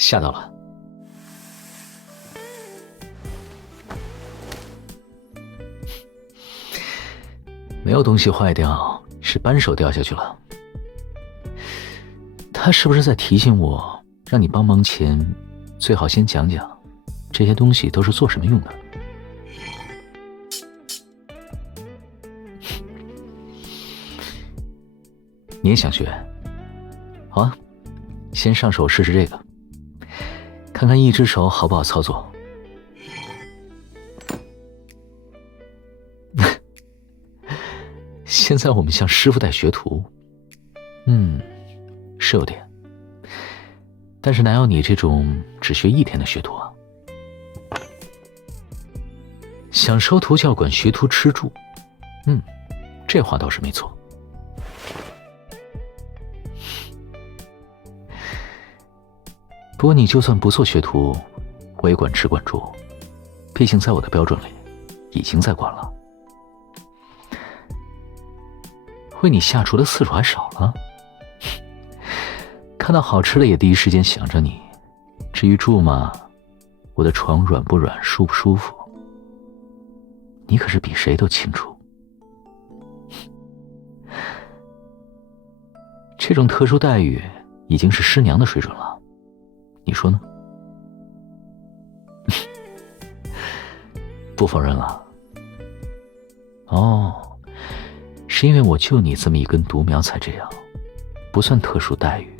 吓到了。没有东西坏掉，是扳手掉下去了。他是不是在提醒我，让你帮忙前，最好先讲讲，这些东西都是做什么用的？你也想学？好啊，先上手试试这个，看看一只手好不好操作。现在我们像师傅带学徒，是有点，但是哪有你这种只学1天的学徒啊？想收徒就要管学徒吃住，这话倒是没错。不过你就算不做学徒，我也管吃管住，毕竟在我的标准里，已经在管了。为你下厨的次数还少了，看到好吃的也第一时间想着你。至于住嘛，我的床软不软，舒不舒服，你可是比谁都清楚。这种特殊待遇已经是师娘的水准了，你说呢？不否认了。哦，是因为我就你这么一根独苗才这样，不算特殊待遇。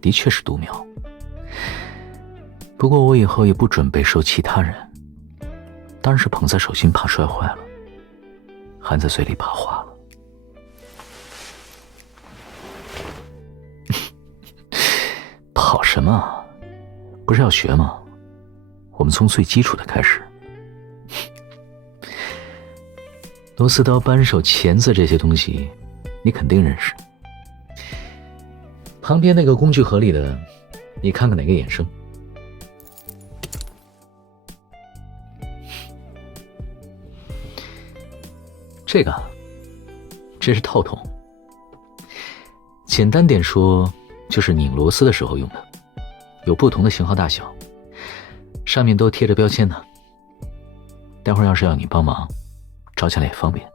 的确是独苗，不过我以后也不准备收其他人，当然是捧在手心怕摔坏了，含在嘴里怕化了。跑什么？不是要学吗？我们从最基础的开始。螺丝刀、扳手、钳子这些东西，你肯定认识。旁边那个工具盒里的，你看看哪个眼生？这是套筒，简单点说，就是拧螺丝的时候用的，有不同的型号大小，上面都贴着标签呢。待会儿要是要你帮忙，找起来也方便。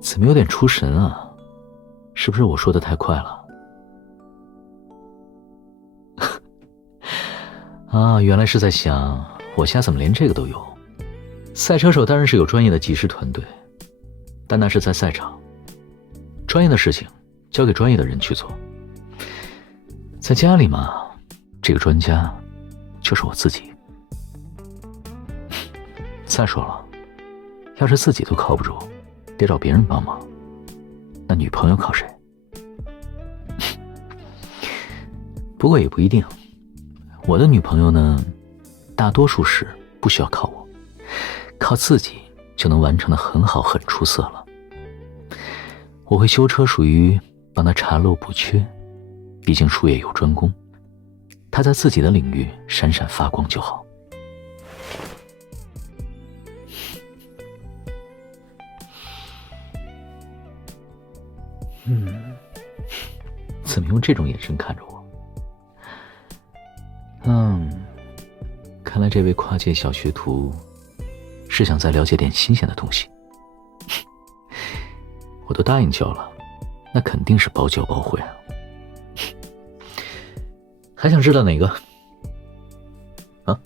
怎么有点出神啊？是不是我说的太快了？啊，原来是在想我家怎么连这个都有。赛车手当然是有专业的技师团队，但那是在赛场，专业的事情交给专业的人去做。在家里嘛，这个专家就是我自己。再说了，要是自己都靠不住，得找别人帮忙，那女朋友靠谁？不过也不一定，我的女朋友呢，大多数事不需要靠我，靠自己就能完成得很好很出色了。我会修车属于帮她查漏补缺，毕竟术业有专攻，她在自己的领域闪闪发光就好。怎么用这种眼神看着我？看来这位跨界小学徒是想再了解点新鲜的东西。我都答应教了，那肯定是包教包会啊。还想知道哪个？啊，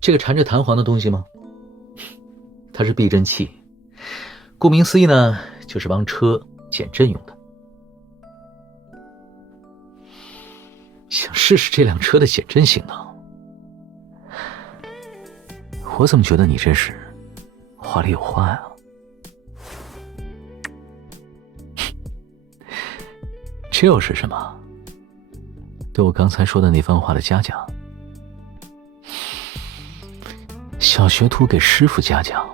这个缠着弹簧的东西吗？它是避震器，顾名思义呢，就是帮车减震用的。想试试这辆车的减震性能。我怎么觉得你这是话里有话呀？这又是什么？对我刚才说的那番话的嘉奖？小学徒给师傅嘉奖，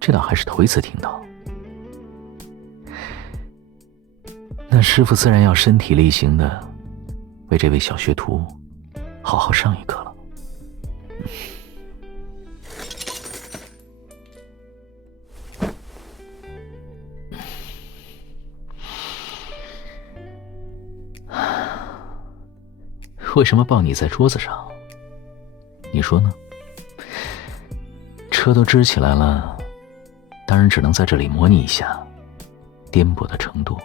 这倒还是头一次听到。那师傅自然要身体力行的为这位小学徒好好上一课了。为什么抱你在桌子上？你说呢？车都支起来了，当然只能在这里模拟一下颠簸的程度。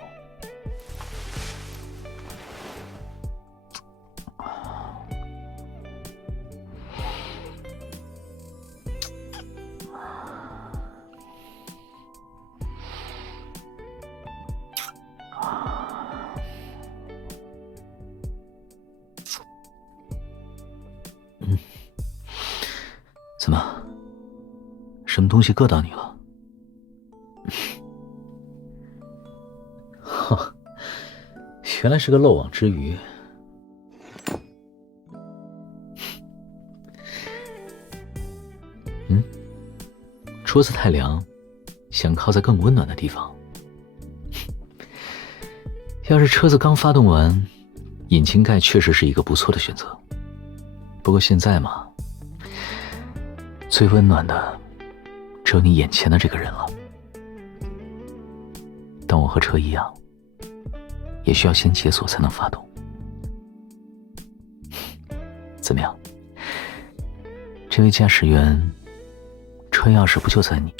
怎么？什么东西硌到你了？原来是个漏网之鱼。桌子太凉，想靠在更温暖的地方。要是车子刚发动完，引擎盖确实是一个不错的选择。不过现在嘛，最温暖的只有你眼前的这个人了。但我和车一样，也需要先解锁才能发动。怎么样？这位驾驶员，车钥匙不就在你？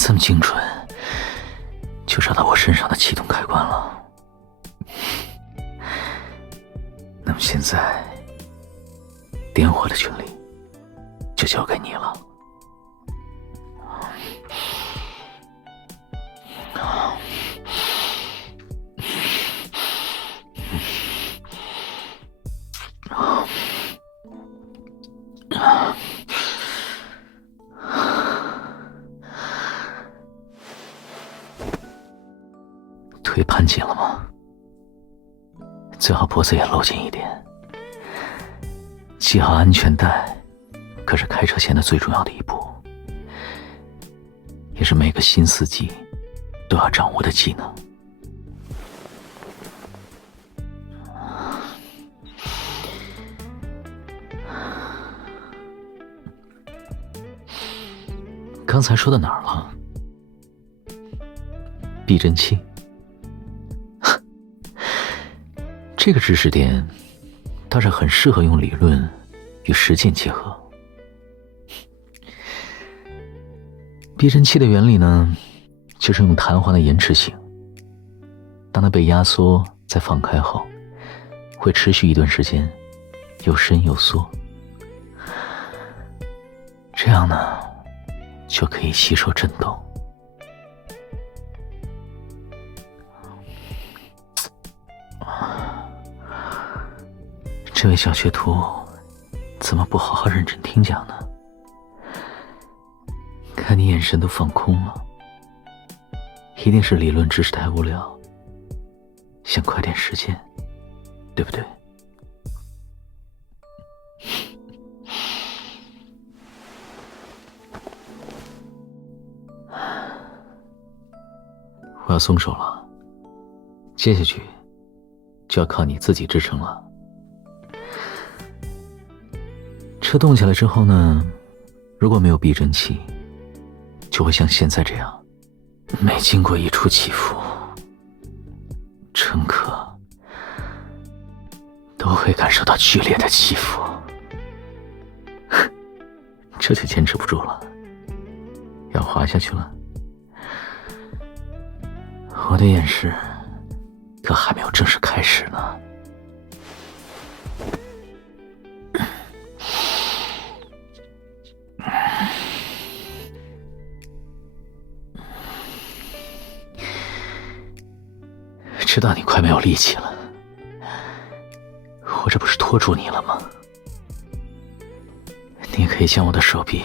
这么精准，就找到我身上的启动开关了。那么现在，点火的权利就交给你了。腿盘紧了吗？最好脖子也搂紧一点。系好安全带，可是开车前的最重要的一步，也是每个新司机都要掌握的技能。刚才说到哪儿了？避震器。这个知识点倒是很适合用理论与实践结合。避震器的原理呢，就是用弹簧的延迟性，当它被压缩再放开后，会持续一段时间，又伸又缩，这样呢就可以吸收震动。这位小学徒怎么不好好认真听讲呢？看你眼神都放空了，一定是理论知识太无聊，想快点实践，对不对？我要松手了，接下去就要靠你自己支撑了。车动起来之后呢，如果没有避震器，就会像现在这样，每经过一处起伏，乘客都会感受到剧烈的起伏。这就坚持不住了，要滑下去了。我的演示可还没有正式开始呢。知道你快没有力气了，我这不是拖住你了吗？你可以将我的手臂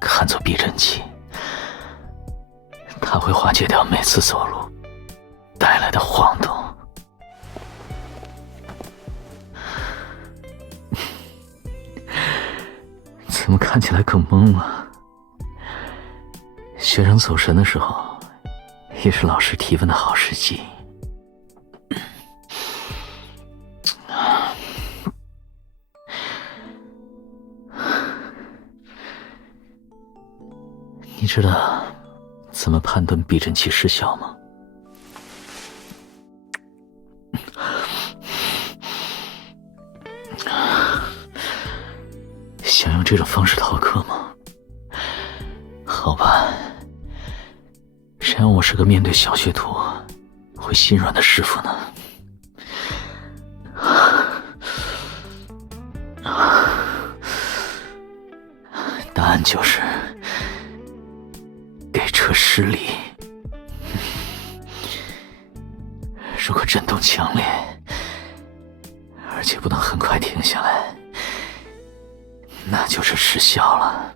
看作避震器，它会化解掉每次走路带来的晃动。怎么看起来更懵了？学生走神的时候，也是老师提问的好时机。你知道怎么判断避震器失效吗？想用这种方式逃课吗？好吧，谁让我是个面对小学徒会心软的师傅呢？答案就是给车施力。如果震动强烈，而且不能很快停下来，那就是失效了。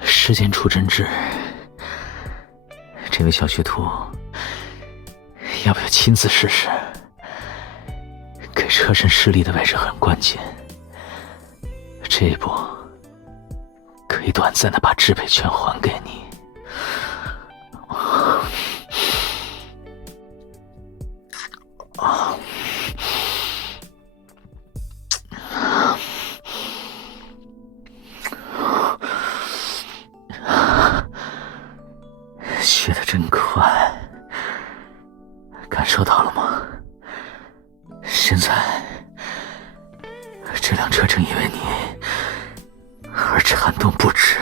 时间出真知，这位小学徒要不要亲自试试？给车身施力的位置很关键，这一步可以短暂的把支配权还给你。学得真快，感受到了吗？现在这辆车正因为你而颤动不止。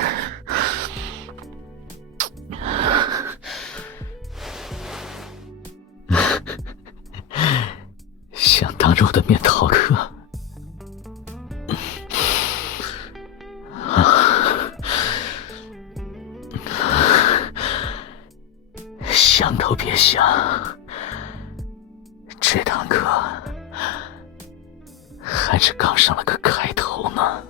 想当着我的面逃课？想都别想，这堂课还只刚上了个开头呢。